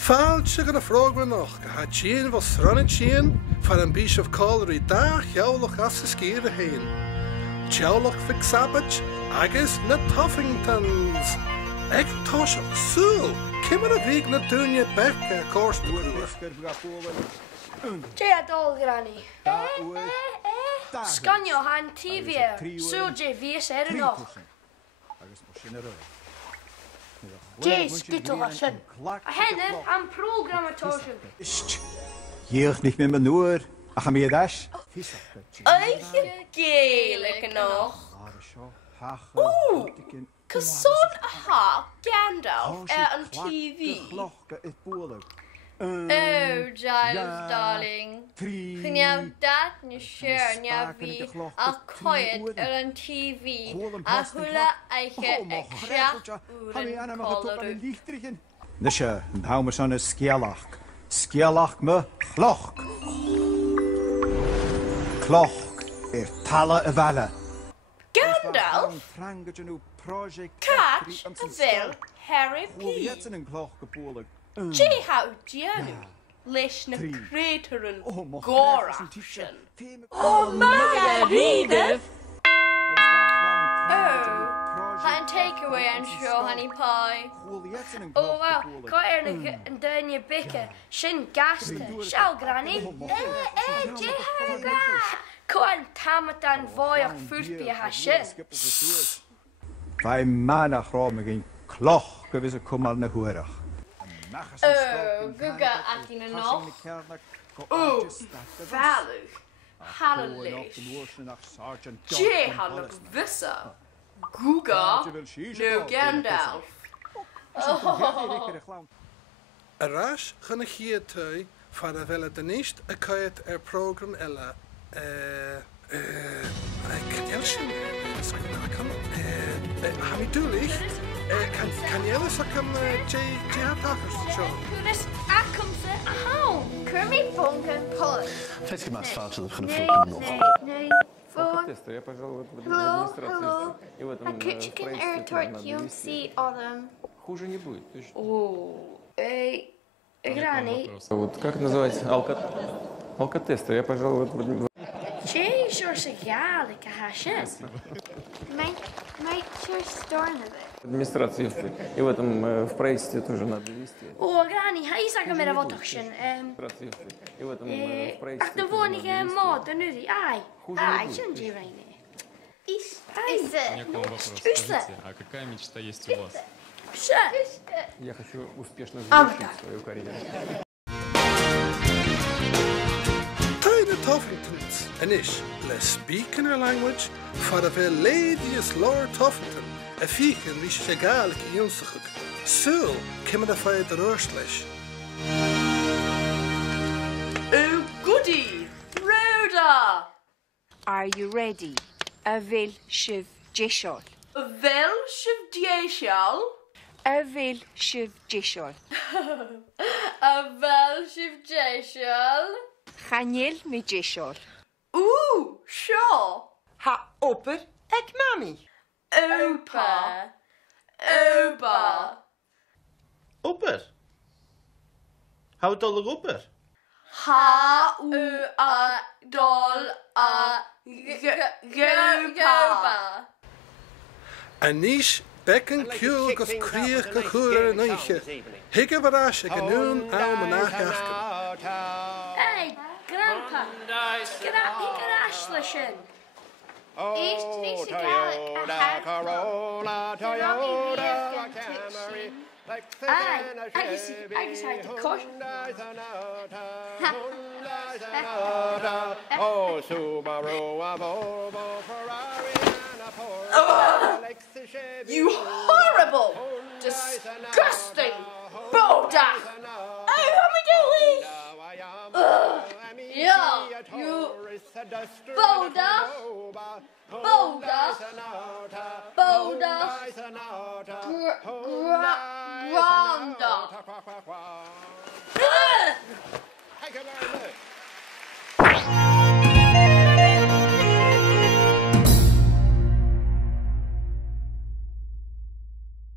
Fáilte go a frágma nach go ha tíon was runna tíon fan an bísih cáirí dá cheolach as sa scíir a hain. Teolach fic sabbat agus na Toffingtons. Ag táiseach súl, cimar a bhíg na dúine becha cóstúir. Dé adol granny. Scanio han TV, súl dé vís noch. Dé skittle sin. A henne an programmatorsin. Hier nicht mehr nur. Ach, mir das? Eiche geelig noch. Cason aha Gandalf on TV. Oh, Giles, darling. Kun je dat niet share, ja wie al quiet on TV. A hula eiche extra uren colored. Nisha, hou me zo'n skialach. Skialach me kloch. Kloch talle a valle. Gandalf? Catch a vil Harry P. Jay how Giannu. Lish na crateren Goraction. Oh, Margarita! Oh, and takeaway and show honey pie. Oh wow, got an danya bicker, shin gaster, shall granny. Jay Harga. Coan tamatan voyach footby ha shin. Vai manach romig kloch gewisse kummal na huerach. Oh, Guga Akina noch. Oh, Valu. Hallelujah. Jay Hanuk Vissa. Guga. No Gandalf. Arás chuna chiaadú fan a bheile den níist a caiad program eile Can sin ha mí dúlaich can eile sa chun tachas seo. This acumse a home. Kermit Funkin Pull. Zet je maar eens fout op Nee, four. Hello, hello. A kitchen air tort you see all them. Хуже не будет, точно. Oh, Granny. Вот как называть алкотестер? Я, пожалуй, вот... Jay sure like a hashes. Might sure storm of it. Администрации и в этом в правительстве тоже надо вести. Oh, Granny, how you say a votation? И в этом в правительстве. The one again more than the aye. Aye, shouldn't you rain it? Is it? А какая мечта есть у вас? Я хочу успешно завершить свою карьеру. Tiny Toffingtons, Anish, let's speak in our language for a very ladies Lord Toffington, a fichen wie shegal ki yunsachuk. Sul, kimmer the fire the rushlish. Oh, goody! Rhoda! Are you ready? A vil shiv jishol. Vel shiv dieshal? A vil shiv jishol. A vel shiv dieshal? Chanel mi jishol. Ooh, sure. Ha opper ek mami. Opa. Opa. Opper? Hou het al opper? Ha u a dol a gopa. Anish becken kul gus krieg go chura neiche. Higge varashe genoon au manachachken. Hey, Grandpa. Get Ashlishin. East Visa Gallic a Corona, Toyota, Camry. I guess I had to cut. Oh, Subaru, a Volvo, Ferrari, and a Porsche. You horrible, disgusting Bodak! Oh, what am I doing? Yeah, you Bodak, Bodak, Bodak, Granda. Thank you very much.